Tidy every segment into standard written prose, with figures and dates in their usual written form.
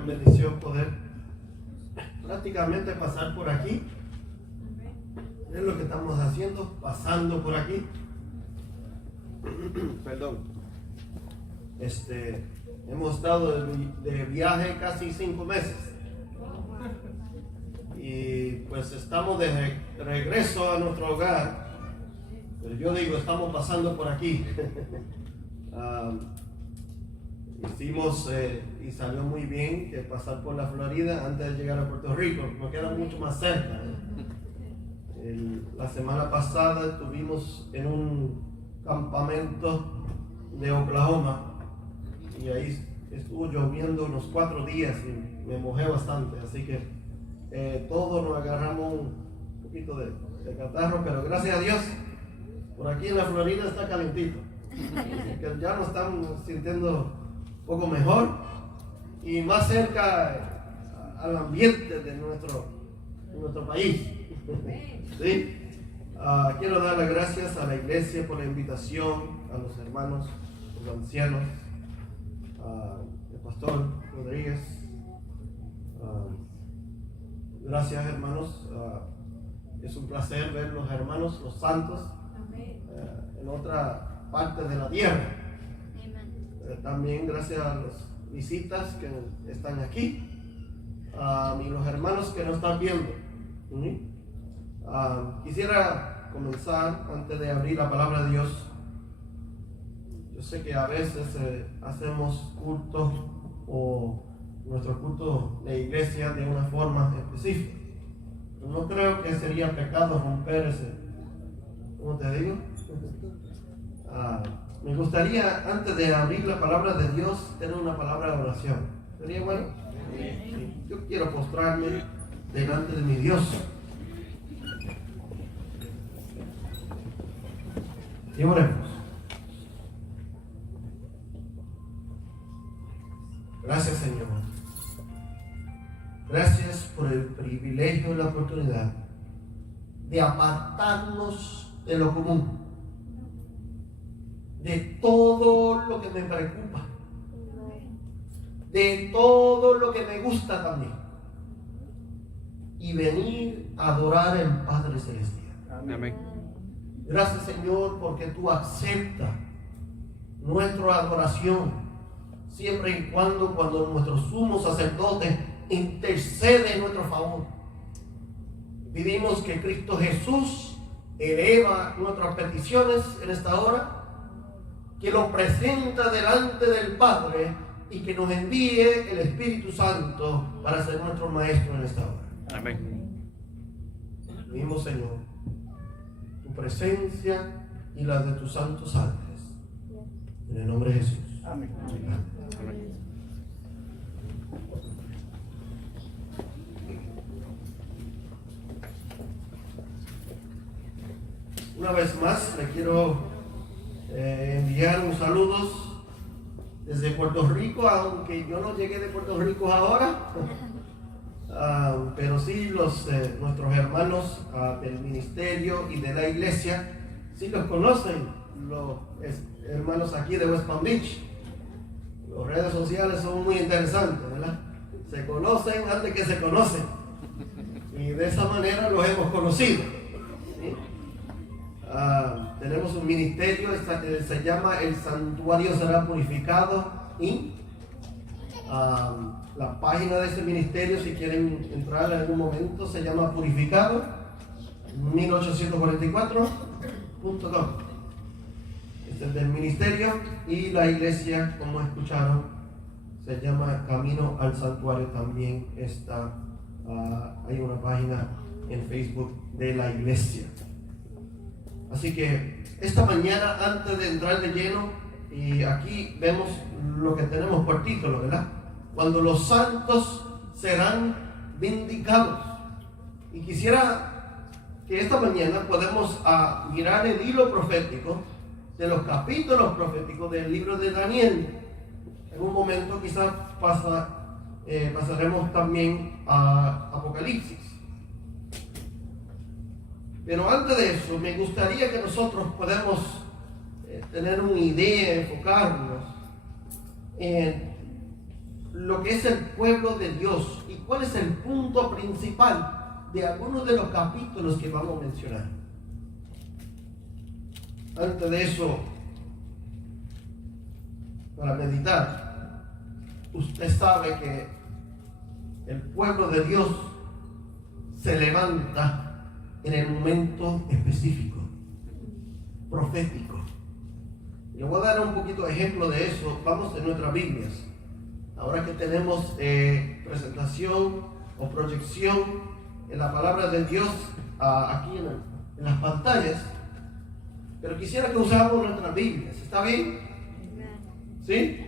gran bendición poder prácticamente pasar por aquí. Es lo que estamos haciendo, pasando por aquí. Perdón. Hemos estado de viaje casi 5 meses. Y pues estamos de regreso a nuestro hogar. Pero yo digo, estamos pasando por aquí. Hicimos y salió muy bien que pasar por la Florida antes de llegar a Puerto Rico. Nos queda mucho más cerca. La semana pasada estuvimos en un campamento de Oklahoma y ahí estuvo lloviendo unos 4 días y me mojé bastante. Así que todos nos agarramos un poquito de catarro, pero gracias a Dios, por aquí en la Florida está calentito. Que ya nos estamos sintiendo un poco mejor y más cerca al ambiente de nuestro país. ¿Sí? Quiero dar las gracias a la iglesia por la invitación, a los hermanos, los ancianos, al pastor Rodríguez. Gracias, hermanos. Es un placer ver los hermanos, los santos, en otra parte de la tierra. También gracias a las visitas que están aquí y los hermanos que nos están viendo. Quisiera comenzar antes de abrir la palabra de Dios. Yo sé que a veces hacemos cultos o nuestro culto de iglesia de una forma específica. Pero no creo que sería pecado romper ese. ¿Cómo te digo? Me gustaría, antes de abrir la palabra de Dios, tener una palabra de oración. ¿Sería bueno? Sí. Yo quiero postrarme delante de mi Dios. Y oremos. Gracias, Señor. Gracias por el privilegio y la oportunidad de apartarnos de lo común, de todo lo que me preocupa, de todo lo que me gusta también, y venir a adorar al Padre Celestial. Amén. Gracias, Señor, porque tú aceptas nuestra adoración siempre y cuando nuestro sumo sacerdote intercede en nuestro favor. Pedimos que Cristo Jesús eleva nuestras peticiones en esta hora, que lo presenta delante del Padre y que nos envíe el Espíritu Santo para ser nuestro maestro en esta hora. Amén. Pedimos, Señor, tu presencia y la de tus santos ángeles. En el nombre de Jesús. Amén. Amén. Una vez más, le quiero enviar un saludos desde Puerto Rico, aunque yo no llegué de Puerto Rico ahora, pero sí nuestros hermanos del ministerio y de la iglesia, sí los conocen, los hermanos aquí de West Palm Beach. Las redes sociales son muy interesantes, ¿verdad? Se conocen antes que se conocen, y de esa manera los hemos conocido. ¿Sí? Tenemos un ministerio, se llama El Santuario Será Purificado, y la página de ese ministerio, si quieren entrar en algún momento, se llama Purificado 1844.com. Este es del ministerio, y la iglesia, como escucharon, se llama Camino al Santuario. También está, hay una página en Facebook de la iglesia. Así que esta mañana, antes de entrar de lleno, y aquí vemos lo que tenemos por título, ¿verdad? Cuando los santos serán vindicados. Y quisiera que esta mañana podamos mirar el hilo profético de los capítulos proféticos del libro de Daniel. En un momento quizás pasaremos también a Apocalipsis. Pero antes de eso, me gustaría que nosotros podamos tener una idea, enfocarnos en lo que es el pueblo de Dios y cuál es el punto principal de algunos de los capítulos que vamos a mencionar. Antes de eso, para meditar, usted sabe que el pueblo de Dios se levanta en el momento específico, profético. Le voy a dar un poquito de ejemplo de eso. Vamos en nuestras Biblias. Ahora que tenemos presentación o proyección en la palabra de Dios aquí en las pantallas, pero quisiera que usáramos nuestras Biblias. ¿Está bien? ¿Sí?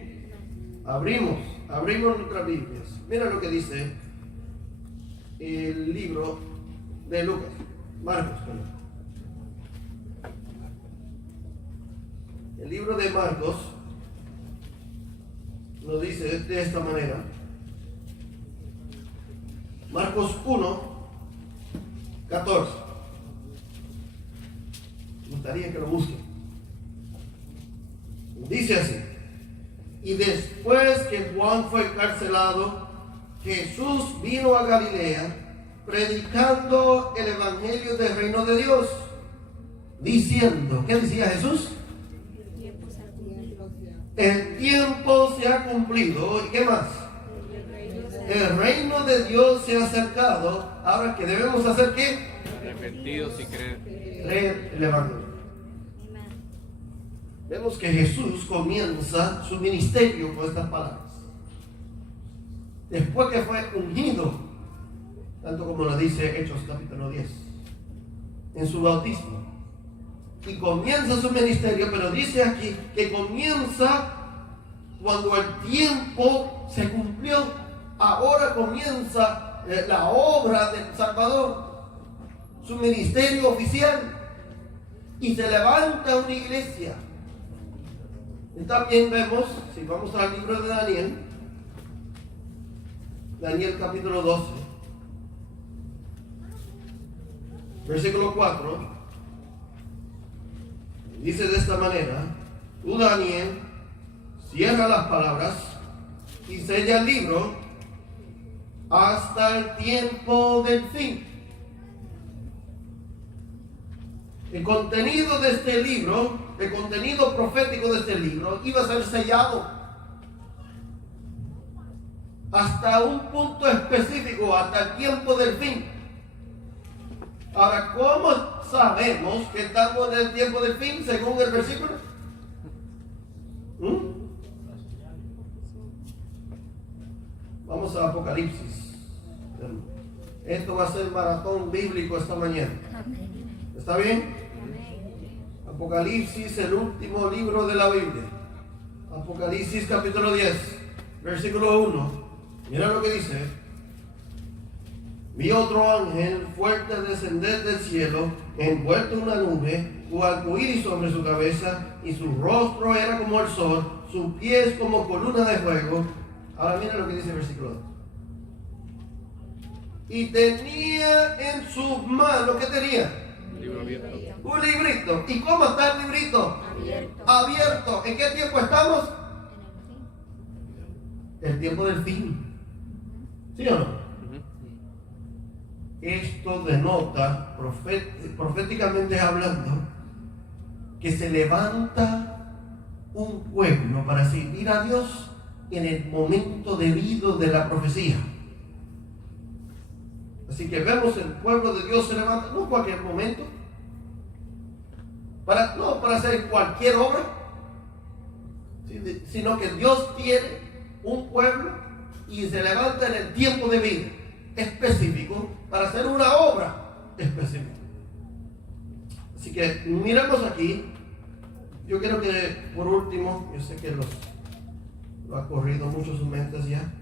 Abrimos nuestras Biblias. Mira lo que dice el libro de Marcos. El libro de Marcos nos dice de esta manera. Marcos 1, 14. Me gustaría que lo busquen. Dice así: y después que Juan fue encarcelado, Jesús vino a Galilea predicando el evangelio del reino de Dios, diciendo, ¿qué decía Jesús? El tiempo se ha cumplido. ¿Y qué más? El reino de Dios se ha acercado. Ahora, ¿qué debemos hacer? ¿Qué? Arrepentidos y creer. Creer el evangelio. Vemos que Jesús comienza su ministerio con estas palabras. Después que fue ungido, tanto como lo dice Hechos capítulo 10, en su bautismo. Y comienza su ministerio, pero dice aquí que comienza cuando el tiempo se cumplió. Ahora comienza la obra del Salvador, su ministerio oficial, y se levanta una iglesia. Y también vemos, si vamos al libro de Daniel capítulo 12, versículo 4, dice de esta manera: tú, Daniel, cierra las palabras y sella el libro hasta el tiempo del fin. El contenido de este libro, el contenido profético de este libro, iba a ser sellado hasta un punto específico, hasta el tiempo del fin. Ahora, ¿cómo sabemos que estamos en el tiempo del fin según el versículo? Vamos a Apocalipsis. Esto va a ser maratón bíblico esta mañana. ¿Está bien? Apocalipsis, el último libro de la Biblia. Apocalipsis capítulo 10, versículo 1. Mira lo que dice: vi otro ángel fuerte descender del cielo, envuelto en una nube, con arcoíris sobre su cabeza, y su rostro era como el sol, sus pies como columna de fuego. Ahora mira lo que dice el versículo 2. Y tenía en sus manos, ¿qué tenía? Libro abierto. Un librito. ¿Y cómo está el librito? Abierto. ¿En qué tiempo estamos? El tiempo del fin. ¿Sí o no? Esto denota, proféticamente hablando, que se levanta un pueblo para servir a Dios en el momento debido de la profecía. Así que vemos el pueblo de Dios se levanta, no en cualquier momento, no para hacer cualquier obra, sino que Dios tiene un pueblo y se levanta en el tiempo de vida específico para hacer una obra específica. Así que miremos aquí. Yo quiero que por último, yo sé que lo ha corrido mucho sus mentes ya,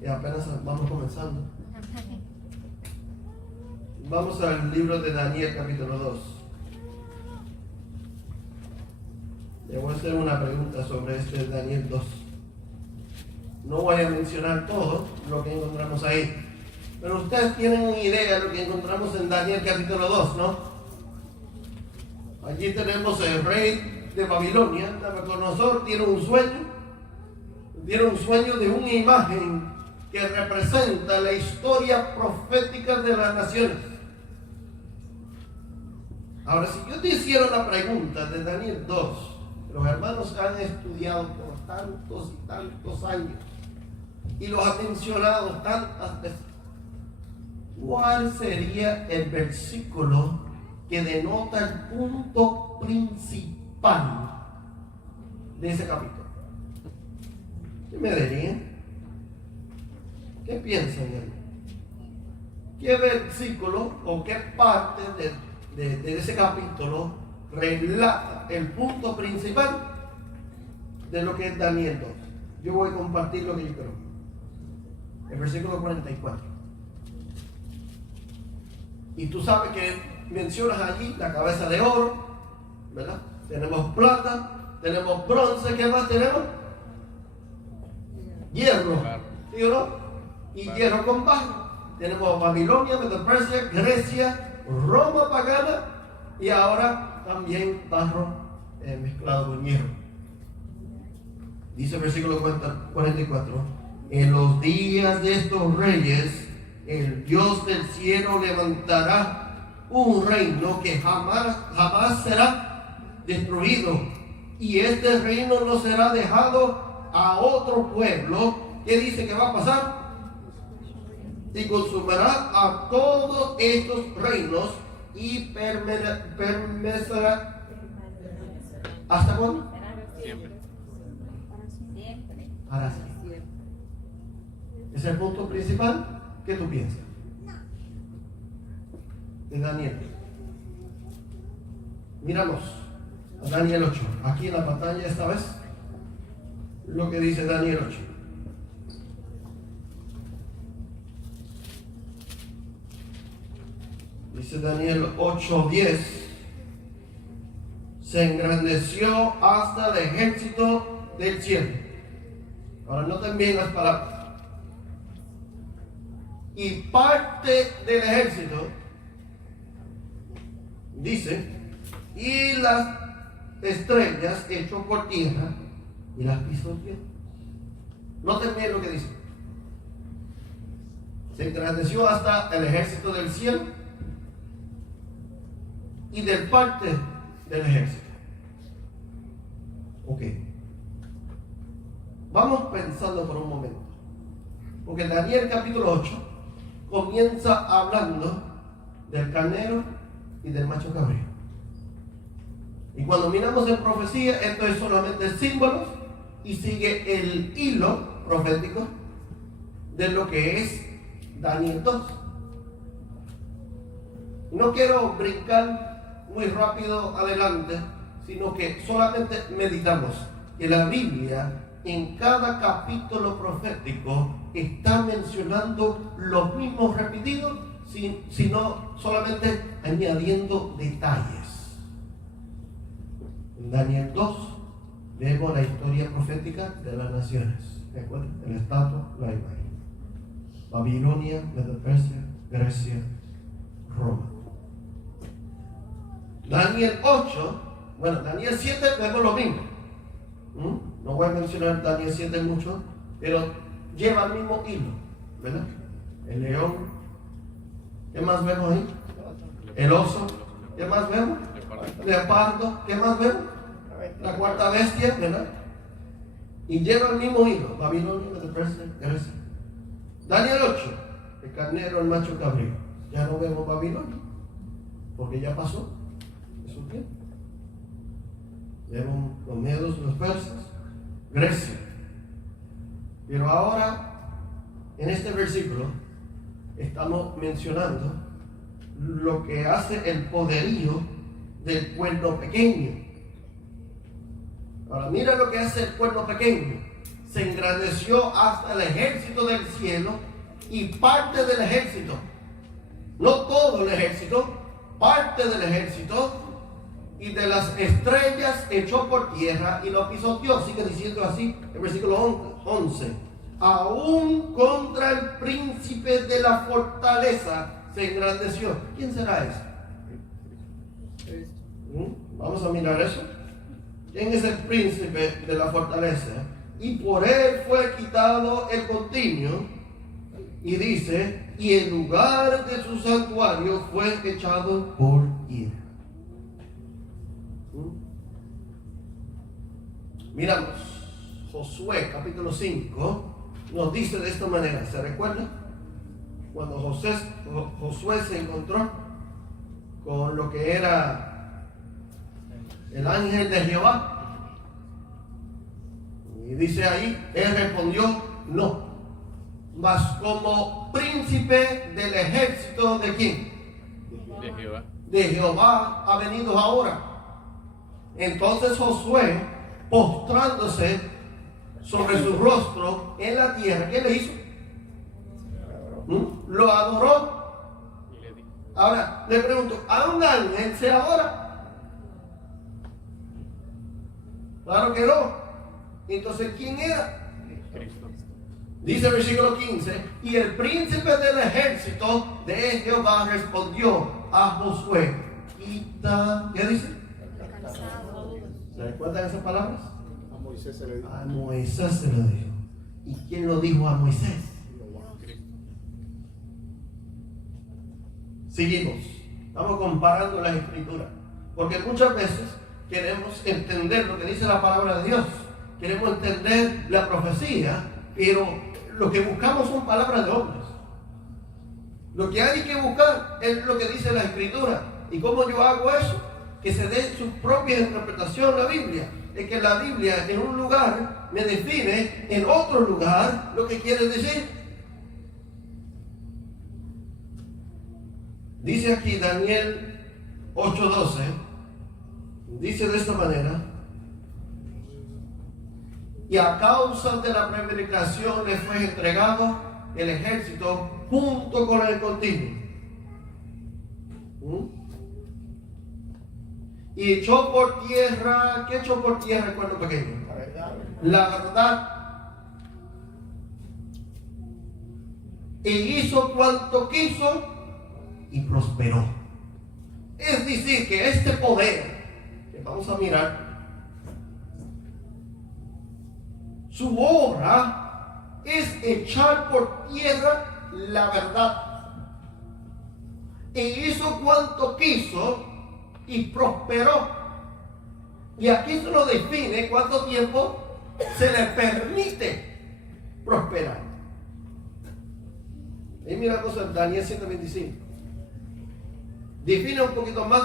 y apenas vamos comenzando. Vamos al libro de Daniel capítulo 2. Le voy a hacer una pregunta sobre este Daniel 2. No voy a mencionar todo lo que encontramos ahí, pero ustedes tienen una idea de lo que encontramos en Daniel capítulo 2, ¿no? Allí tenemos el rey de Babilonia, Nabucodonosor, tiene un sueño Tuvieron un sueño de una imagen que representa la historia profética de las naciones. Ahora, si yo te hiciera la pregunta de Daniel 2, los hermanos han estudiado por tantos y tantos años y los han mencionado tantas veces, ¿cuál sería el versículo que denota el punto principal de ese capítulo? ¿Qué me dirían? ¿Qué piensan, hermano? ¿Qué versículo o qué parte de ese capítulo relata el punto principal de lo que es Daniel 2? Yo voy a compartir lo que yo creo. El versículo 44. Y tú sabes que mencionas allí la cabeza de oro, ¿verdad? Tenemos plata, tenemos bronce, ¿qué más tenemos? Hierro, ¿sí o no? Y hierro con barro. Tenemos Babilonia, Medo-Persia, Grecia, Roma pagana y ahora también barro mezclado con hierro. Dice el versículo 44: en los días de estos reyes, el Dios del cielo levantará un reino que jamás será destruido, y este reino no será dejado a otro pueblo. ¿Qué dice que va a pasar? Y consumirá a todos estos reinos y permanecerá. ¿Hasta cuándo? Siempre. Para siempre. ¿Es el punto principal? ¿Qué tú piensas? De Daniel. Miramos a Daniel 8. Aquí en la pantalla esta vez lo que dice Daniel 8. Dice Daniel 8:10: se engrandeció hasta el ejército del cielo. Ahora noten bien las palabras. Y parte del ejército, dice, y las estrellas echó por tierra y las pisoteó. Noten bien lo que dice. Se engrandeció hasta el ejército del cielo y del parte del ejército. Ok. Vamos pensando por un momento. Porque en Daniel capítulo 8 comienza hablando del carnero y del macho cabrío. Y cuando miramos en profecía, esto es solamente símbolos y sigue el hilo profético de lo que es Daniel 2. No quiero brincar muy rápido adelante, sino que solamente meditamos que la Biblia en cada capítulo profético está mencionando los mismos repetidos, sino solamente añadiendo detalles. En Daniel 2 vemos la historia profética de las naciones. ¿Recuerdan? El estatua, la imagen. Babilonia, Medo-Persia, Grecia, Roma. Daniel 8, bueno, Daniel 7 vemos lo mismo. No voy a mencionar Daniel 7 mucho, pero lleva el mismo hilo, ¿verdad? El león, ¿qué más vemos ahí? El oso, ¿qué más vemos? Leopardo, ¿qué más vemos? La cuarta bestia, ¿verdad? Y lleva el mismo hilo, Babilonia, Medo-Persia, Grecia. Daniel 8, el carnero, el macho cabrío. Ya no vemos Babilonia, porque ya pasó, es un tiempo. Vemos los medos, los persas, Grecia. Pero ahora, en este versículo, estamos mencionando lo que hace el poderío del pueblo pequeño. Ahora, mira lo que hace el pueblo pequeño. Se engrandeció hasta el ejército del cielo y parte del ejército. No todo el ejército, parte del ejército. Y de las estrellas echó por tierra y lo pisoteó. Sigue diciendo así el versículo 11. Aún contra el príncipe de la fortaleza se engrandeció. ¿Quién será ese? Vamos a mirar eso. ¿Quién es el príncipe de la fortaleza? y por él fue quitado el continuo. Y dice, y el lugar de su santuario fue echado por tierra. Miramos, Josué capítulo 5 nos dice de esta manera. ¿Se recuerda? Cuando Josué se encontró con lo que era el ángel de Jehová. Y dice ahí, él respondió, no. Mas como príncipe del ejército de ¿quién? De Jehová. De Jehová ha venido ahora. Entonces Josué, postrándose sobre su rostro en la tierra, ¿qué le hizo? Lo adoró. Y le dijo, Ahora le pregunto, ¿a un ángel se adora? Claro que no. Entonces, ¿quién era? Cristo. Dice el versículo 15, y el príncipe del ejército de Jehová respondió a Josué, quita, ¿qué dice? ¿Se recuerdan esas palabras? A Moisés se le dijo. A Moisés se lo dijo. ¿Y quién lo dijo a Moisés? Cristo. Seguimos. Estamos comparando las escrituras. Porque muchas veces queremos entender lo que dice la palabra de Dios. Queremos entender la profecía, pero lo que buscamos son palabras de hombres. Lo que hay que buscar es lo que dice la escritura. ¿Y cómo yo hago eso? Que se dé su propia interpretación a la Biblia. Es que la Biblia en un lugar me define en otro lugar lo que quiere decir. Dice aquí Daniel 8:12, dice de esta manera, y a causa de la prevaricación le fue entregado el ejército junto con el continuo. Y echó por tierra, ¿qué echó por tierra el cuerno pequeño? La verdad. E hizo cuanto quiso y prosperó. Es decir, que este poder, que vamos a mirar, su obra es echar por tierra la verdad. E hizo cuanto quiso y prosperó. Y aquí se lo define cuánto tiempo se le permite prosperar. Y mira la cosa, Daniel 7:25. Define un poquito más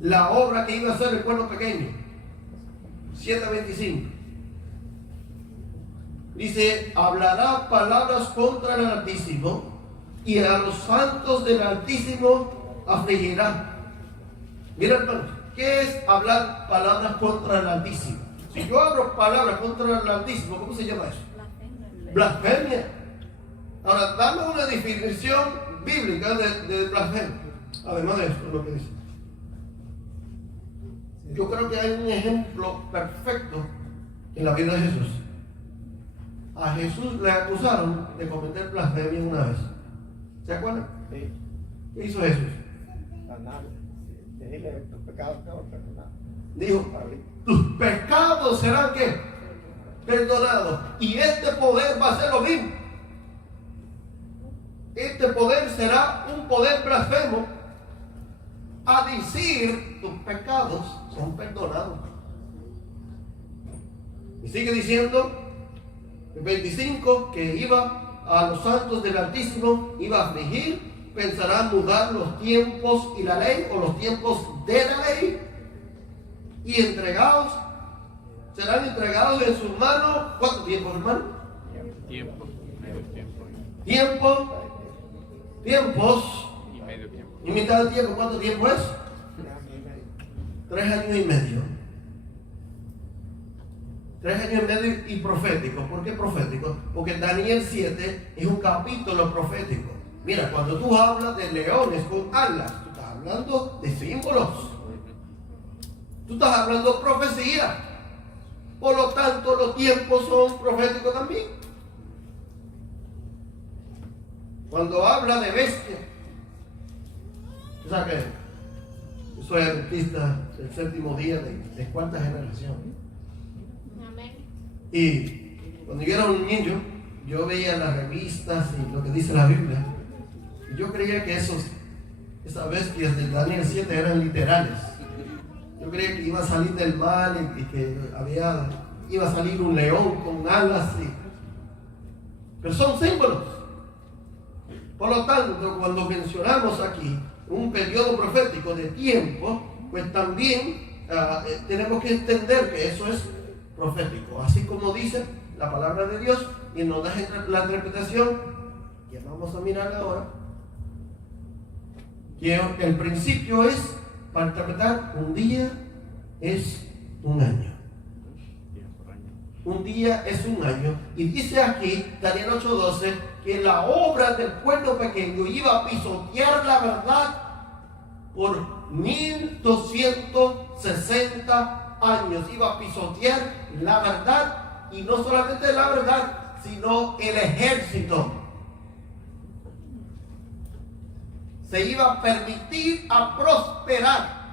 la obra que iba a hacer el pueblo pequeño. 7:25. Dice, hablará palabras contra el Altísimo y a los santos del Altísimo afligirá. Mira, hermanos, ¿qué es hablar palabras contra el Altísimo? Si yo hablo palabras contra el Altísimo, ¿cómo se llama eso? Blasfemia. Ahora, dame una definición bíblica de blasfemia. Además de esto, lo que dice. Yo creo que hay un ejemplo perfecto en la vida de Jesús. A Jesús le acusaron de cometer blasfemia una vez. ¿Se acuerdan? Sí. ¿Qué hizo Jesús? Decirle tus pecados te van a perdonar. Dijo, tus pecados serán ¿qué? Perdonados. Y este poder va a ser lo mismo. Este poder será un poder blasfemo a decir tus pecados son perdonados. Y sigue diciendo el 25 que iba a los santos del Altísimo, iba a afligir, pensará mudar los tiempos y la ley, o los tiempos de la ley, y entregados, serán entregados en sus manos. ¿Cuánto tiempo, hermano? Tiempo, medio tiempo Tiempos y medio tiempo. y mitad de tiempo. ¿Cuánto tiempo es? 3 años y medio. 3 años y medio y profético. ¿Por qué profético? Porque Daniel 7 es un capítulo profético. Mira, cuando tú hablas de leones con alas, tú estás hablando de símbolos. Tú estás hablando de profecía. Por lo tanto, los tiempos son proféticos también. Cuando habla de bestia, tú sabes que yo soy adventista del séptimo día de cuarta generación. Y cuando yo era un niño, yo veía las revistas y lo que dice la Biblia. Y yo creía que esas bestias de Daniel 7 eran literales. Yo creía que iba a salir del mar y que iba a salir un león con alas. Pero son símbolos. Por lo tanto, cuando mencionamos aquí un periodo profético de tiempo, pues también tenemos que entender que eso es profético. Así como dice la palabra de Dios y nos da la interpretación que vamos a mirar ahora, que el principio es, para interpretar, un día es un año. Un día es un año. Y dice aquí, Daniel 8:12, que la obra del pueblo pequeño iba a pisotear la verdad por 1260 años. Iba a pisotear la verdad, y no solamente la verdad, sino el ejército. Se iba a permitir a prosperar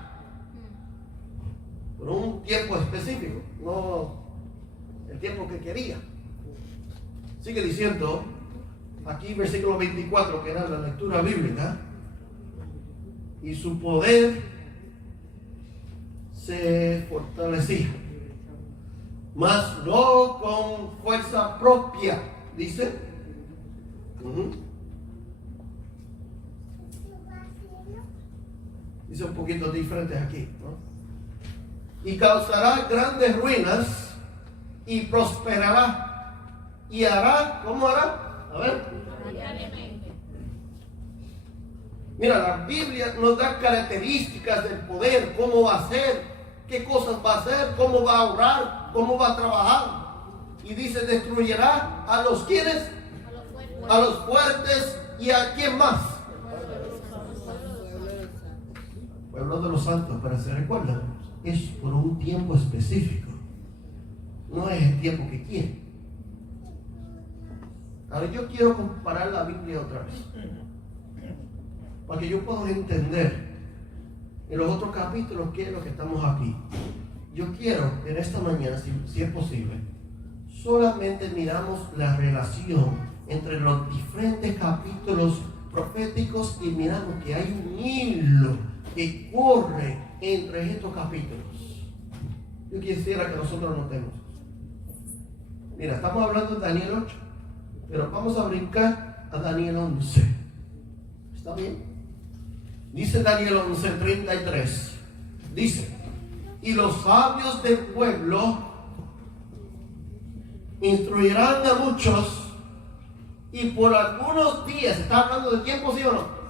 por un tiempo específico, no el tiempo que quería. Sigue diciendo aquí versículo 24, que era la lectura bíblica, y su poder se fortalecía, mas no con fuerza propia, dice. Dice un poquito diferente aquí, ¿no? Y causará grandes ruinas y prosperará y hará, ¿cómo hará? A ver. Mira, la Biblia nos da características del poder, cómo va a ser, qué cosas va a hacer, cómo va a ahorrar, cómo va a trabajar. Y dice, destruirá a los quienes, a los fuertes, y a quién más. Pueblo de los santos, pero se recuerdan, es por un tiempo específico, no es el tiempo que quiere. Ahora yo quiero comparar la Biblia otra vez, para que yo pueda entender en los otros capítulos qué es lo que estamos aquí. Yo quiero en esta mañana, si es posible, solamente miramos la relación entre los diferentes capítulos proféticos y miramos que hay un hilo que corre entre estos capítulos. Yo quisiera que nosotros notemos. Mira, estamos hablando de Daniel 8, pero vamos a brincar a Daniel 11. ¿Está bien? Dice Daniel 11:33. Dice, y los sabios del pueblo instruirán a muchos, y por algunos días, ¿está hablando de tiempo, sí o no?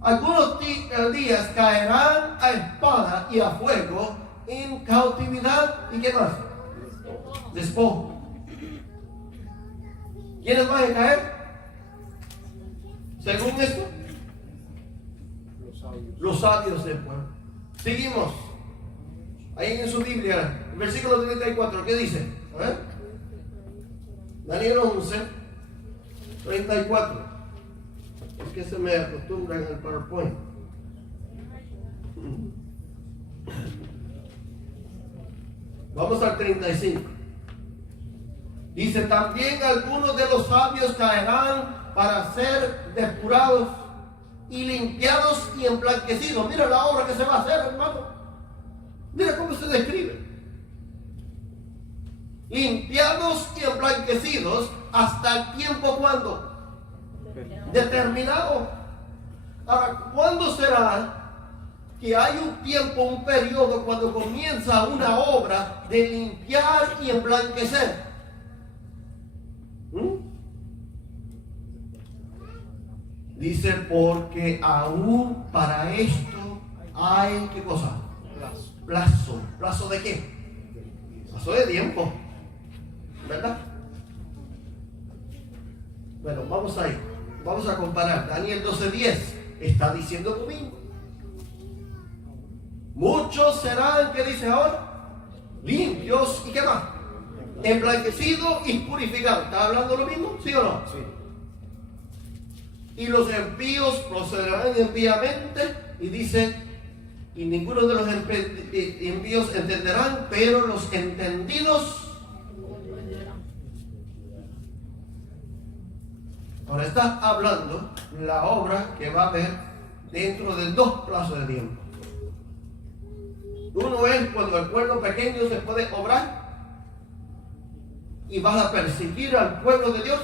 Algunos días caerán a espada y a fuego, en cautividad, ¿y qué más? Despojo. ¿Quiénes van a caer? Según esto, los sabios del pueblo. Seguimos. Ahí en su Biblia, versículo 34, ¿qué dice? A ver. Daniel 11:34. Es que se me acostumbra en el PowerPoint. Vamos al 35. Dice, también algunos de los sabios caerán para ser depurados y limpiados y emblanquecidos. Mira la obra que se va a hacer, hermano. Mira cómo se describe. Limpiados y emblanquecidos hasta el tiempo, ¿cuándo? Determinado. Ahora, ¿cuándo será que hay un tiempo, un periodo, cuando comienza una obra de limpiar y emblanquecer? Dice, porque aún para esto hay, ¿qué cosa? Plazo. ¿Plazo de qué? Plazo de tiempo, ¿verdad? Bueno, vamos a ir. Vamos a comparar. Daniel 12:10 está diciendo lo mismo. Muchos serán, ¿qué dice ahora? Limpios, ¿y qué más? Emblanquecidos y purificados. ¿Está hablando lo mismo? ¿Sí o no? Sí. Y los impíos procederán impíamente, y dice, y ninguno de los impíos entenderán, pero los entendidos Ahora está hablando la obra que va a haber dentro de 2 plazos de tiempo. Uno es cuando el pueblo pequeño se puede obrar y vas a perseguir al pueblo de Dios.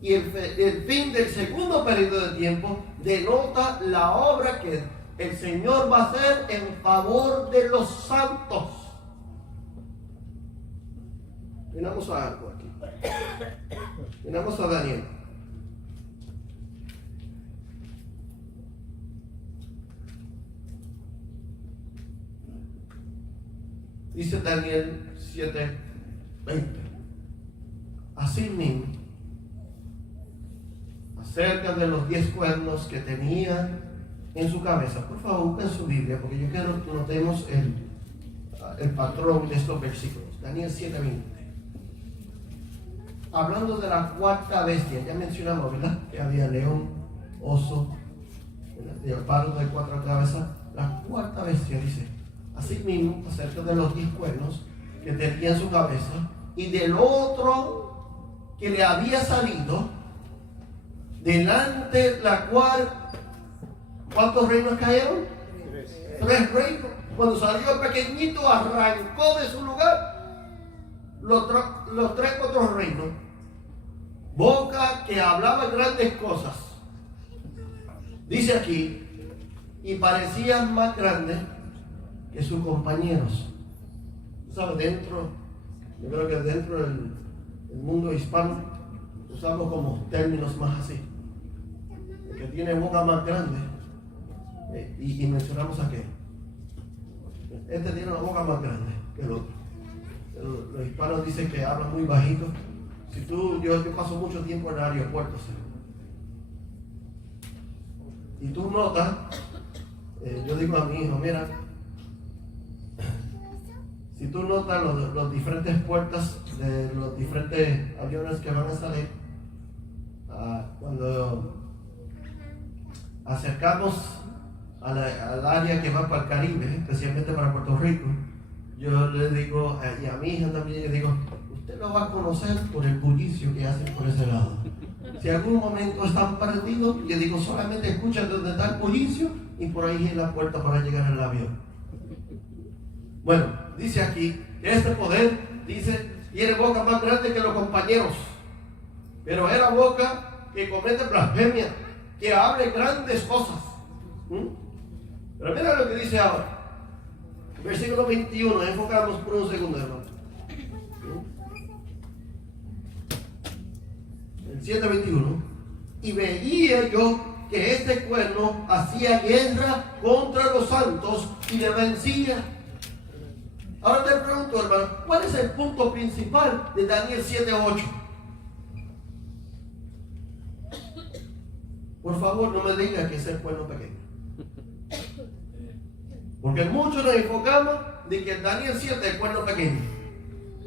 Y el fin del segundo periodo de tiempo denota la obra que el Señor va a hacer en favor de los santos. Miramos a algo aquí. Miramos a Daniel. Dice Daniel 7:20. Asimismo, acerca de los 10 cuernos que tenía en su cabeza. Por favor, busquen su Biblia, porque yo quiero que notemos el patrón de estos versículos. Daniel 7:20. Hablando de la 4ª bestia, ya mencionamos, ¿verdad? Que había león, oso, leopardo de 4 cabezas. La 4ª bestia dice, asimismo, acerca de los 10 cuernos que tenía en su cabeza, y del otro que le había salido, delante la cual, ¿cuántos reinos cayeron? 3 reinos. Cuando salió el pequeñito, arrancó de su lugar los 3 otros reinos. Boca que hablaba grandes cosas. Dice aquí, y parecían más grandes que sus compañeros. ¿Sabes? Yo creo que dentro del mundo hispano usamos como términos más así. El que tiene boca más grande, y mencionamos a qué. Este tiene una boca más grande que el otro. Los hispanos dicen que hablan muy bajito. Yo paso mucho tiempo en el aeropuerto, ¿sí? Y tú notas, yo digo a mi hijo, mira, si tú notas los diferentes puertas de los diferentes aviones que van a salir, cuando acercamos al área que va para el Caribe, especialmente para Puerto Rico, yo le digo, y a mi hija también le digo, usted lo va a conocer por el bullicio que hacen por ese lado. Si en algún momento están perdidos, yo digo, solamente escucha donde está el bullicio y por ahí es la puerta para llegar al avión. Bueno, dice aquí que este poder, dice, tiene boca más grande que los compañeros, pero era boca que comete blasfemia, que hable grandes cosas. Pero mira lo que dice ahora. Versículo 21, enfocamos por un segundo, hermano. El 7:21. Y veía yo que este cuerno hacía guerra contra los santos y le vencía. Ahora te pregunto, hermano, ¿cuál es el punto principal de Daniel 7:8? Por favor, no me diga que es el cuerno pequeño. Porque muchos nos enfocamos de que Daniel 7 es el cuerno pequeño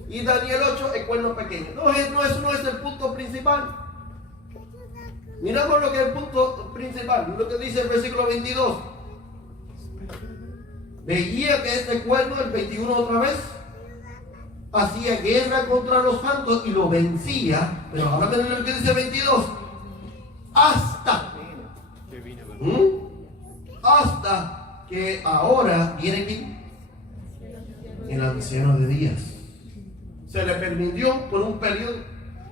y Daniel 8 es el cuerno pequeño. No, eso no es el punto principal. Miramos lo que es el punto principal, lo que dice el versículo 22. Veía que este cuerno, el 21 otra vez, hacía guerra contra los santos y lo vencía. Pero ahora tenemos lo que dice el 22. Hasta que ahora viene aquí el anciano de días. Se le permitió por un periodo,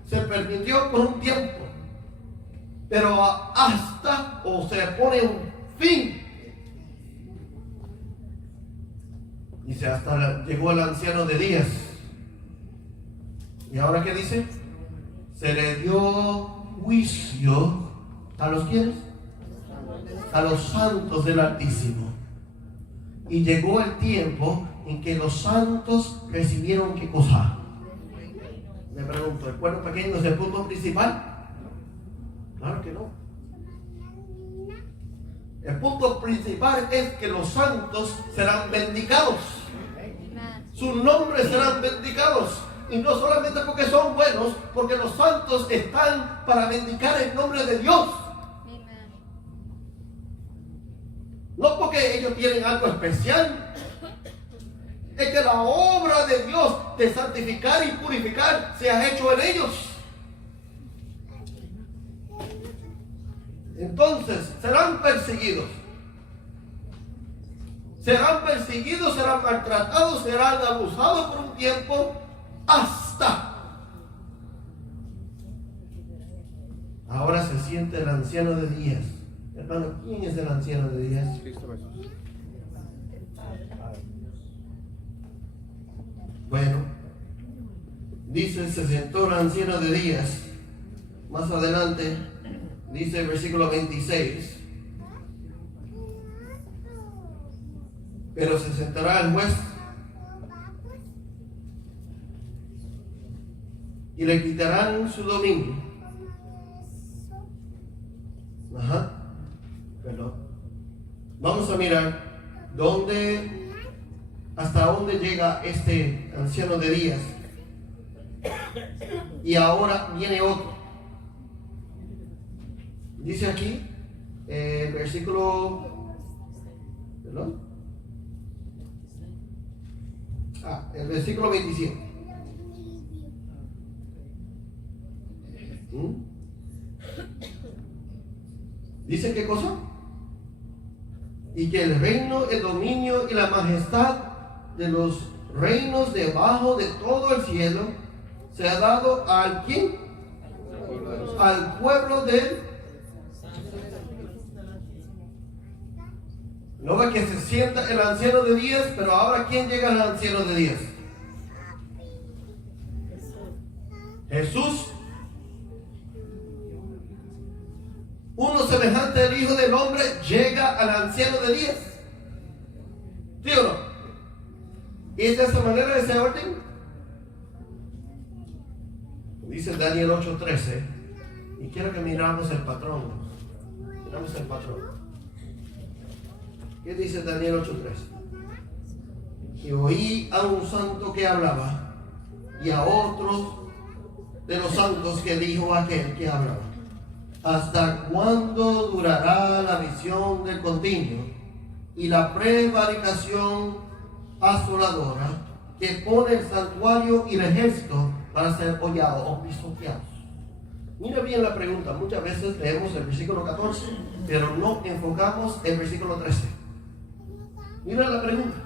se permitió por un tiempo, pero hasta, o se pone un fin. Dice, hasta llegó el anciano de días. ¿Y ahora qué dice? Se le dio juicio a los quienes, a los santos del Altísimo. Y llegó el tiempo en que los santos recibieron ¿qué cosa? Me pregunto, ¿el cuerno pequeño es el punto principal? Claro que no. El punto principal es que los santos serán bendicados. Sus nombres serán bendicados. Y no solamente porque son buenos, porque los santos están para bendicar el nombre de Dios. No porque ellos tienen algo especial. Es que la obra de Dios de santificar y purificar se ha hecho en ellos. Entonces serán perseguidos. Serán maltratados, serán abusados por un tiempo hasta. Ahora se siente el anciano de días. Hermano, ¿quién es el anciano de días? Cristo Jesús. Bueno, dice, se sentó el anciano de días. Más adelante, dice el versículo 26. Pero se sentará el juez y le quitarán su dominio. Perdón. Vamos a mirar hasta dónde llega este anciano de días. Y ahora viene otro. Dice aquí, versículo, perdón. El versículo 27. ¿Dice qué cosa? Y que el reino, el dominio y la majestad de los reinos debajo de todo el cielo se ha dado ¿al quién? Al pueblo del. No ve que se sienta el anciano de días, pero ahora ¿quién llega al anciano de días? Jesús. Uno semejante al Hijo del Hombre llega al anciano de días. ¿Sí o no? ¿Es de esa manera, de ese orden? Dice Daniel 8:13. Y quiero que miramos el patrón. Miramos el patrón. ¿Qué dice Daniel 8:13? Y oí a un santo que hablaba, y a otros de los santos que dijo aquel que hablaba: ¿hasta cuándo durará la visión del continuo y la prevaricación asoladora que pone el santuario y el ejército para ser hollados o pisoteados? Mira bien la pregunta. Muchas veces leemos el versículo 14, pero no enfocamos el versículo 13. Mira la pregunta.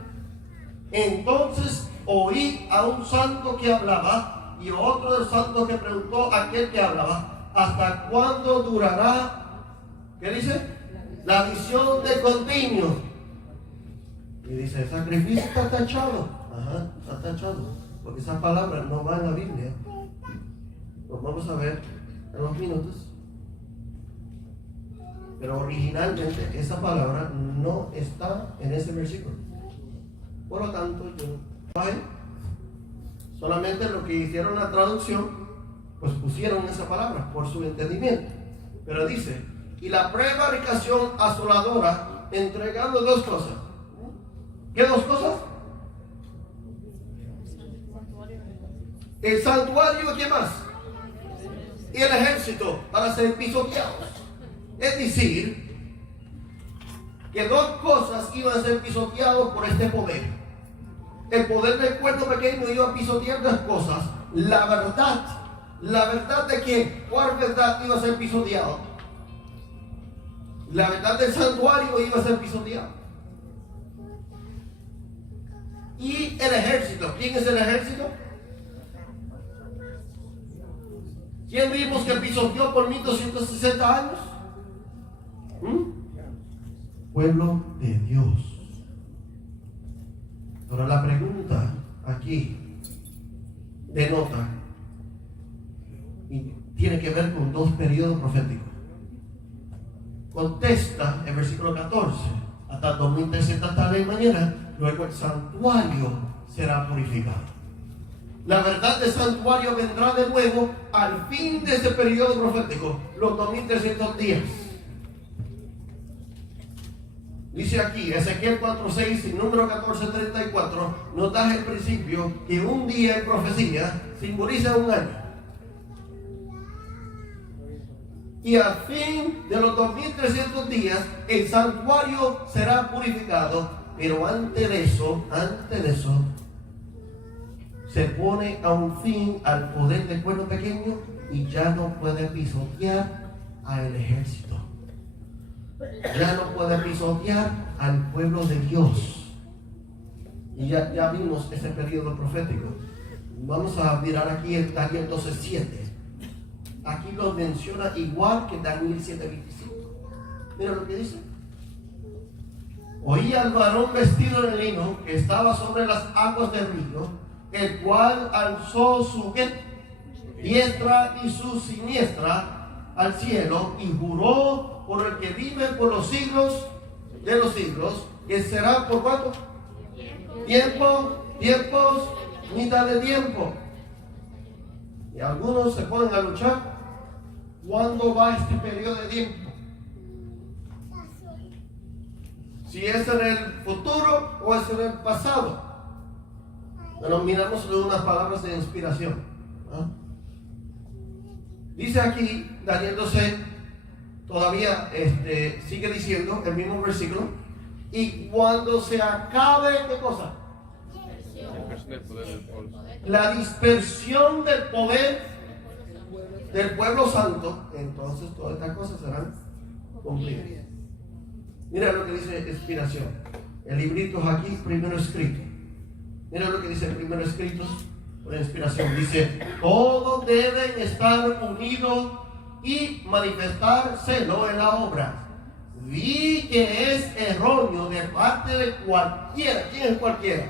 Entonces oí a un santo que hablaba y otro del santo que preguntó a aquel que hablaba: ¿hasta cuándo durará? ¿Qué dice? La visión de continuo. Y dice, el sacrificio está tachado. Está tachado. Porque esas palabras no van en la Biblia. Lo vamos a ver en unos minutos. Pero originalmente esa palabra no está en ese versículo. Por lo tanto, solamente lo que hicieron la traducción, pues pusieron esa palabra por su entendimiento. Pero dice, y la prevaricación asoladora, entregando dos cosas. ¿Qué dos cosas? El santuario, ¿qué más? Y el ejército para ser pisoteados. Es decir, que dos cosas iban a ser pisoteados por este poder. El poder del cuerno pequeño iba a pisotear dos cosas. La verdad de que, ¿cuál verdad iba a ser pisoteado? La verdad del santuario iba a ser pisoteado. Y el ejército. ¿Quién es el ejército? ¿Quién vimos que pisoteó por 1260 años? Pueblo de Dios. Pero la pregunta aquí denota y tiene que ver con dos periodos proféticos. Contesta el versículo 14: hasta 2300 tarde y mañana, luego el santuario será purificado. La verdad del santuario vendrá de nuevo al fin de ese periodo profético, los 2300 días. Dice aquí, Ezequiel 4:6 y número 14:34, nos da el principio que un día en profecía simboliza un año. Y al fin de los 2300 días, el santuario será purificado. Pero antes de eso, se pone a un fin al poder del pueblo pequeño y ya no puede pisotear al ejército. ya no puede pisotear al pueblo de Dios. Y ya vimos ese periodo profético. Vamos a mirar aquí en Daniel 12:7. Aquí lo menciona igual que Daniel 7:25. Mira lo que dice. Oí al varón vestido de lino que estaba sobre las aguas del río, el cual alzó su diestra y su siniestra al cielo y juró por el que vive por los siglos de los siglos, que será por cuánto tiempos, mitad de tiempo. Y algunos se ponen a luchar. ¿Cuándo va este periodo de tiempo? Si es en el futuro o es en el pasado. Pero miramos unas palabras de inspiración. Dice aquí Daniel 12, todavía sigue diciendo el mismo versículo. Y cuando se acabe, ¿qué cosa? La dispersión del poder del pueblo santo, entonces todas estas cosas serán cumplidas. Mira lo que dice inspiración. El librito es aquí, primero escrito. Mira lo que dice el primero escrito por inspiración. Dice: todos deben estar unidos y manifestar celo en la obra. Vi que es erróneo de parte de cualquiera. ¿Quién es cualquiera?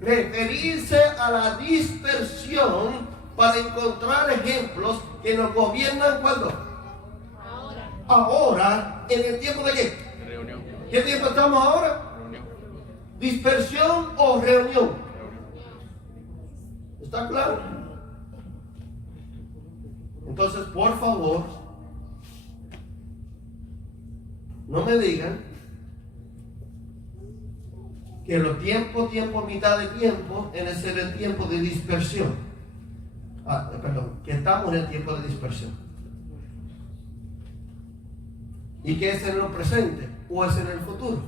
Referirse a la dispersión para encontrar ejemplos que nos gobiernan. ¿Cuándo? Ahora, ¿en el tiempo de qué? Reunión. ¿Qué tiempo estamos ahora? Reunión. ¿Dispersión o reunión? ¿Está claro? Entonces, por favor, no me digan que los tiempos, mitad de tiempo, es el tiempo de dispersión. Que estamos en el tiempo de dispersión. ¿Y qué es en el presente o es en el futuro?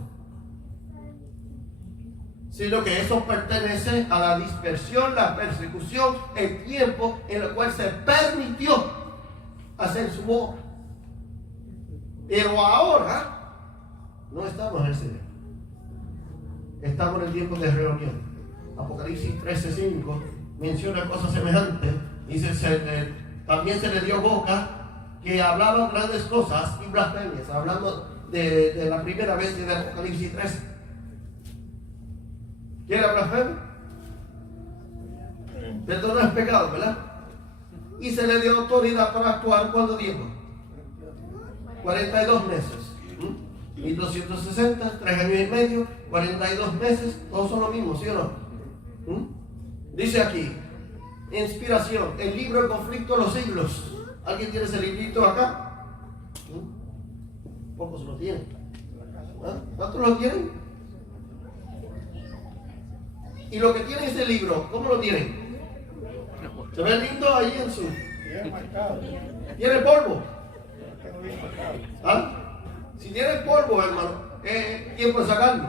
Sino que eso pertenece a la dispersión, la persecución, el tiempo en el cual se permitió hacer su obra. Pero ahora no estamos en ese tiempo. Estamos en el tiempo de reunión. Apocalipsis 13:5 menciona cosas semejantes. Dice: también se le dio boca que hablaban grandes cosas y blasfemias, hablando de la primera vez de Apocalipsis 13. ¿Quién era blasfemia? Esto no es pecado, ¿verdad? Y se le dio autoridad para actuar. ¿Cuánto tiempo? 42 meses. 1260, 3 años y medio, 42 meses, todos son lo mismo, ¿sí o no? Dice aquí, inspiración, el libro El conflicto de los siglos. ¿Alguien tiene ese librito acá? Pocos lo tienen. ¿Cuántos lo tienen? Y lo que tiene ese libro, ¿cómo lo tienen? ¿Se ve lindo ahí en su? ¿Tiene polvo? Si tiene polvo, hermano, es tiempo de sacarlo.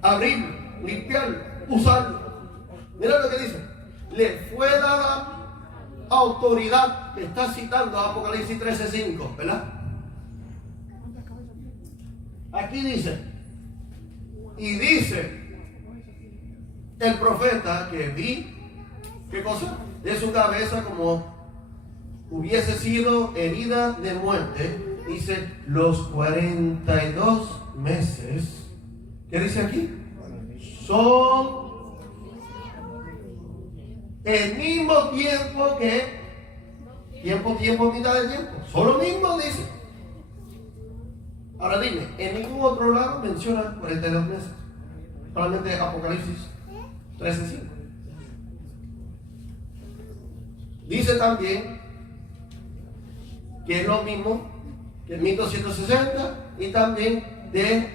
Abrirlo, limpiarlo, usarlo. Mira lo que dice. Le fue dada autoridad. Está citando Apocalipsis 13:5, ¿verdad? Aquí dice. Y dice el profeta que vi, ¿qué cosa? De su cabeza como hubiese sido herida de muerte. Dice los 42 meses. ¿Qué dice aquí? Son el mismo tiempo que tiempo, mitad de tiempo. Son lo mismo, dice. Ahora dime, en ningún otro lado menciona 42 meses. Solamente Apocalipsis 13:5. Dice también que es lo mismo que el 1260 y también de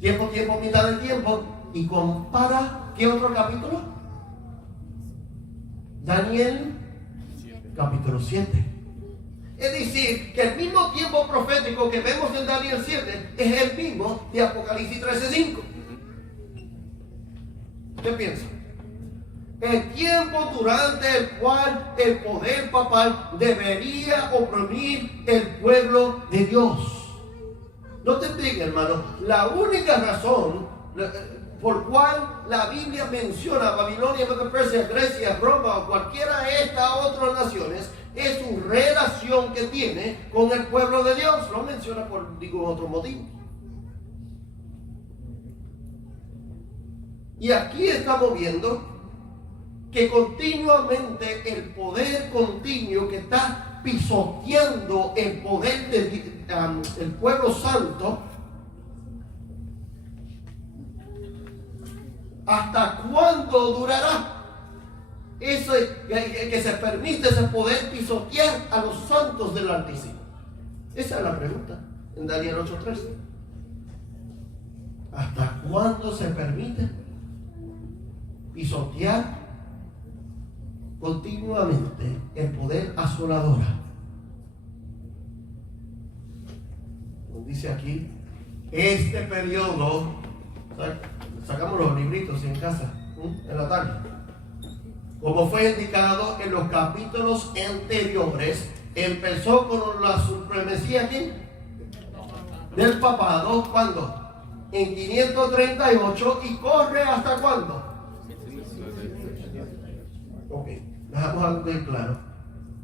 tiempo, mitad del tiempo. Y compara, ¿qué otro capítulo? Daniel capítulo 7. Es decir, que el mismo tiempo profético que vemos en Daniel 7 es el mismo de Apocalipsis 13:5. ¿Qué piensa? El tiempo durante el cual el poder papal debería oprimir el pueblo de Dios. No te digas, hermano, la única razón por cual la Biblia menciona Babilonia, Persia, Grecia, Roma o cualquiera de estas otras naciones es su relación que tiene con el pueblo de Dios. No menciona por ningún otro motivo. Y aquí estamos viendo que continuamente el poder continuo que está pisoteando el poder del pueblo santo, ¿hasta cuándo durará que se permite ese poder pisotear a los santos del Altísimo? Esa es la pregunta en Daniel 8:13. ¿Hasta cuándo se permite pisotear continuamente el poder asolador? Nos dice aquí, este periodo, sacamos los libritos en casa, en la tarde, como fue indicado en los capítulos anteriores, empezó con la supremacía aquí del papado, ¿cuándo? En 538, y corre hasta ¿cuándo? Ok, dejamos algo bien claro.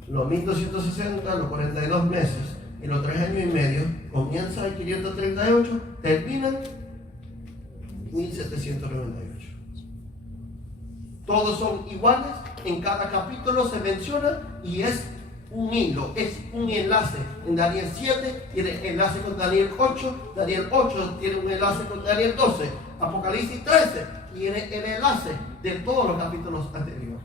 Los 1260, los 42 meses y los 3 años y medio comienza en 538, terminan 1798. Todos son iguales, en cada capítulo se menciona y es un hilo, es un enlace. En Daniel 7 tiene enlace con Daniel 8, Daniel 8 tiene un enlace con Daniel 12, Apocalipsis 13 tiene el enlace de todos los capítulos anteriores.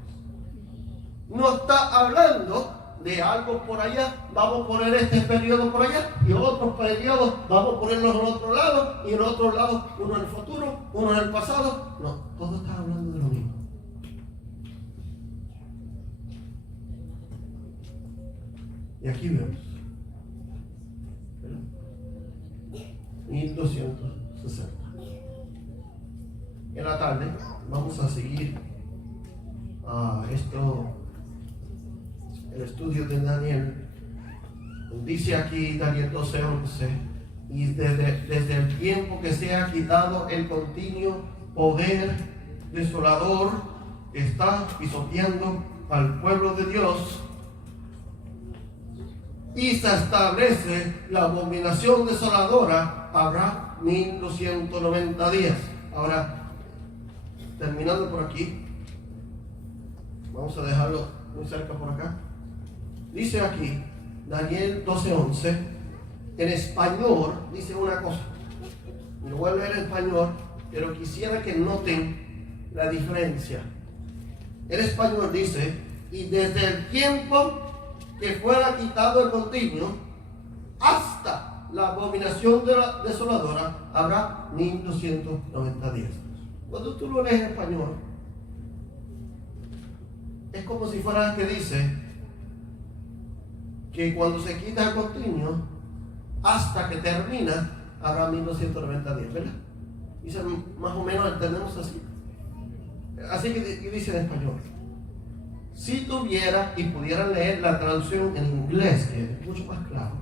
No está hablando de algo por allá, vamos a poner este periodo por allá y otros periodos vamos a ponerlos en otro lado y en otro lado uno en el futuro, uno en el pasado. No, todo está hablando de lo mismo. Y aquí vemos 1260. En la tarde vamos a seguir el estudio de Daniel. Dice aquí Daniel 12:11, y desde el tiempo que se ha quitado el continuo poder desolador que está pisoteando al pueblo de Dios, y se establece la abominación desoladora, habrá 1290 días. Ahora, terminando por aquí, vamos a dejarlo muy cerca por acá. Dice aquí, Daniel 12:11, en español dice una cosa. Lo voy a leer en español, pero quisiera que noten la diferencia. En español dice, y desde el tiempo que fuera quitado el continuo hasta la abominación de la desoladora, habrá 1290 días. Cuando tú lo lees en español, es como si fuera que dice que cuando se quita el continuo hasta que termina, habrá 1290 días, ¿verdad? Dice, más o menos entendemos así. Así que dice en español. Si tuviera y pudieran leer la traducción en inglés, que es mucho más claro,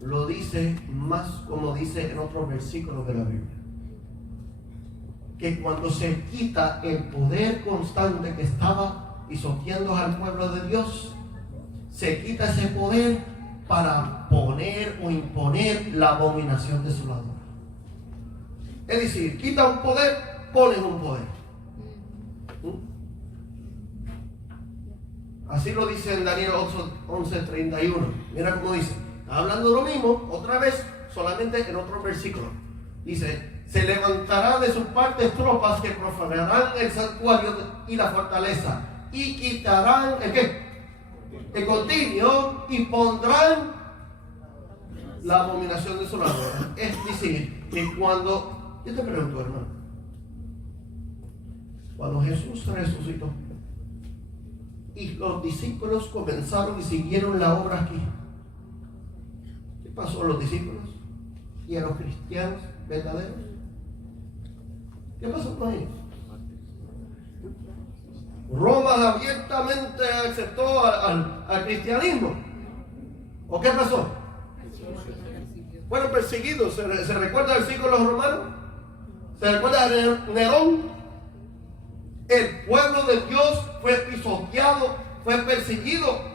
lo dice más como dice en otros versículos de la Biblia, que cuando se quita el poder constante que estaba pisoteando al pueblo de Dios, se quita ese poder para poner o imponer la abominación desoladora. Es decir, quita un poder, pones un poder. Así lo dice en Daniel 11:31. Mira cómo dice. Está hablando lo mismo, otra vez, solamente en otro versículo. Dice, se levantará de sus partes tropas que profanarán el santuario y la fortaleza, y quitarán ¿el qué? El continuo, y pondrán la abominación desoladora. Es decir, que cuando, yo te pregunto, hermano, cuando Jesús resucitó y los discípulos comenzaron y siguieron la obra aquí, ¿qué pasó a los discípulos y a los cristianos verdaderos? ¿Qué pasó con ellos? Roma abiertamente aceptó al cristianismo. ¿O qué pasó? Fueron perseguidos. ¿Se recuerda el ciclo de los romanos? ¿Se recuerda de Nerón? El pueblo de Dios fue pisoteado, fue perseguido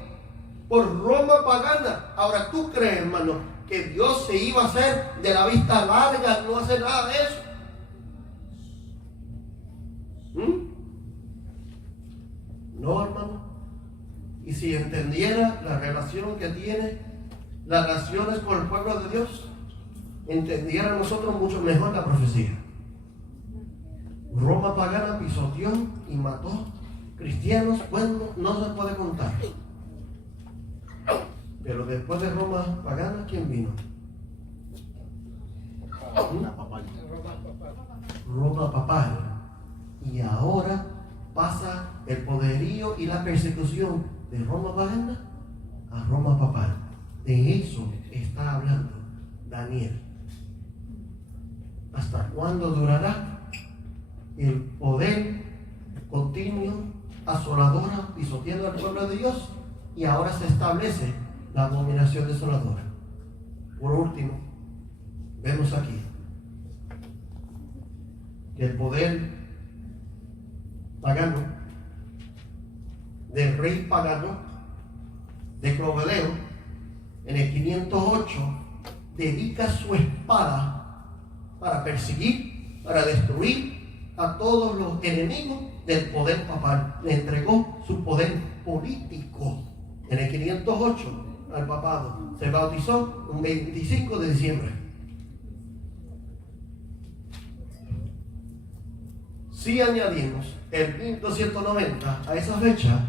por Roma pagana. Ahora, ¿tú crees, hermano, que Dios se iba a hacer de la vista larga, no hacer nada de eso? No, hermano. Y si entendiera la relación que tiene, las relaciones con el pueblo de Dios, entendiera nosotros mucho mejor la profecía. Roma pagana pisoteó y mató cristianos, bueno, no se puede contar. Pero después de Roma pagana, ¿quién vino? Roma papal. Y ahora pasa el poderío y la persecución de Roma pagana a Roma papal. De eso está hablando Daniel. ¿Hasta cuándo durará el poder continuo, asoladora, pisoteando al pueblo de Dios? Y ahora se establece la abominación desoladora. Por último, vemos aquí que el poder pagano, del rey pagano, de Cloveleo, en el 508, dedica su espada para perseguir, para destruir a todos los enemigos del poder papal. Le entregó su poder político en el 508 al papado. Se bautizó un 25 de diciembre. Si añadimos el 1290 a esa fecha,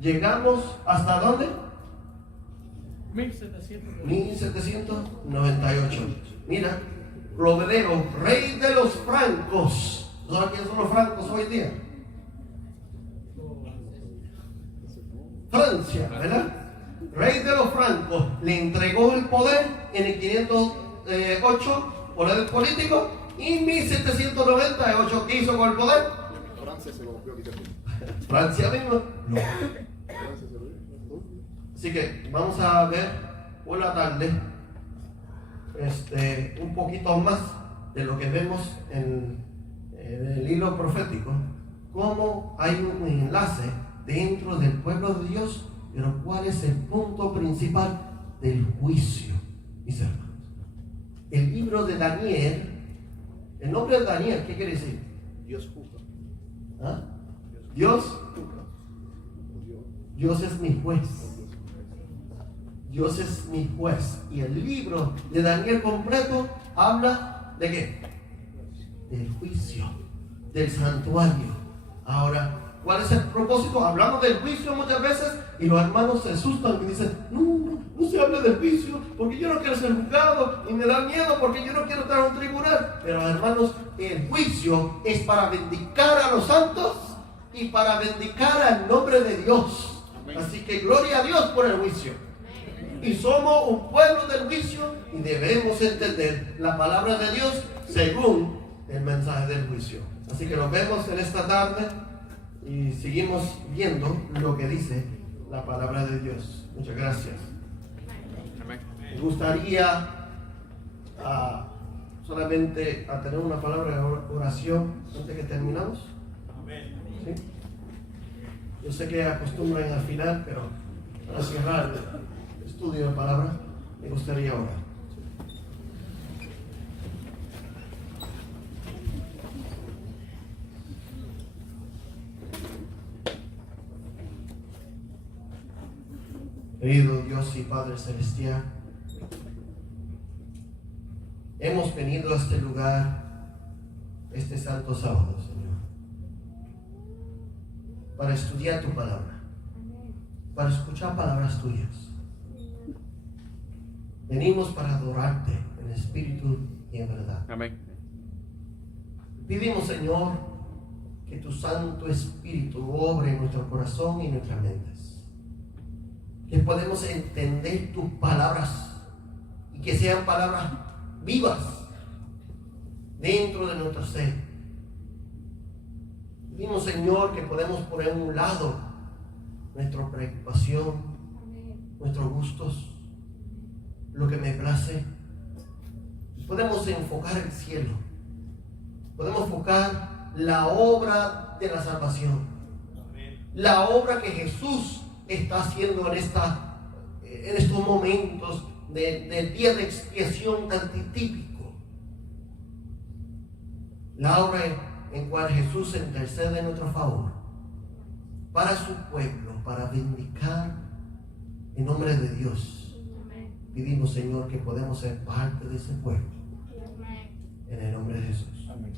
llegamos ¿hasta dónde? 1798. Mira, Cloveleo, rey de los francos. ¿Sabes quiénes son los francos hoy día? Francia, ¿verdad? Rey de los francos, le entregó el poder en el 508, poder político, y en 1798, ¿qué hizo con el poder? Francia se lo volvió a quitar. Francia mismo. No. Así que vamos a ver por la tarde un poquito más de lo que vemos en el libro profético, cómo hay un enlace dentro del pueblo de Dios, pero cuál es el punto principal del juicio, mis hermanos. El libro de Daniel, el nombre de Daniel, ¿qué quiere decir? Dios juzga. ¿Ah? Dios es mi juez. Dios es mi juez. Y el libro de Daniel completo habla ¿de qué? Del juicio, del santuario. Ahora, ¿cuál es el propósito? Hablamos del juicio muchas veces y los hermanos se asustan y dicen, no se habla del juicio porque yo no quiero ser juzgado y me da miedo porque yo no quiero estar en un tribunal. Pero hermanos, el juicio es para vindicar a los santos y para vindicar al nombre de Dios. Así que gloria a Dios por el juicio. Y somos un pueblo del juicio y debemos entender la palabra de Dios según el mensaje del juicio. Así que nos vemos en esta tarde y seguimos viendo lo que dice la palabra de Dios. Muchas gracias. Me gustaría solamente a tener una palabra de oración antes que terminamos. ¿Sí? Yo sé que acostumbran al final, pero para cerrar el estudio de la palabra, me gustaría orar. Querido Dios y Padre Celestial, hemos venido a este lugar este santo sábado, Señor, para estudiar tu palabra, para escuchar palabras tuyas. Venimos para adorarte en espíritu y en verdad. Amén. Pedimos, Señor, que tu Santo Espíritu obre en nuestro corazón y en nuestras mentes. Que podamos entender tus palabras y que sean palabras vivas dentro de nuestro ser. Pedimos, Señor, que podemos poner a un lado nuestra preocupación, nuestros gustos, lo que me place. Podemos enfocar el cielo. Podemos enfocar la obra de la salvación. La obra que Jesús está haciendo en estos momentos del día de expiación tan típico. La obra en cual Jesús intercede en nuestro favor para su pueblo, para vindicar en nombre de Dios. Pedimos, Señor, que podemos ser parte de ese pueblo. En el nombre de Jesús. Amén.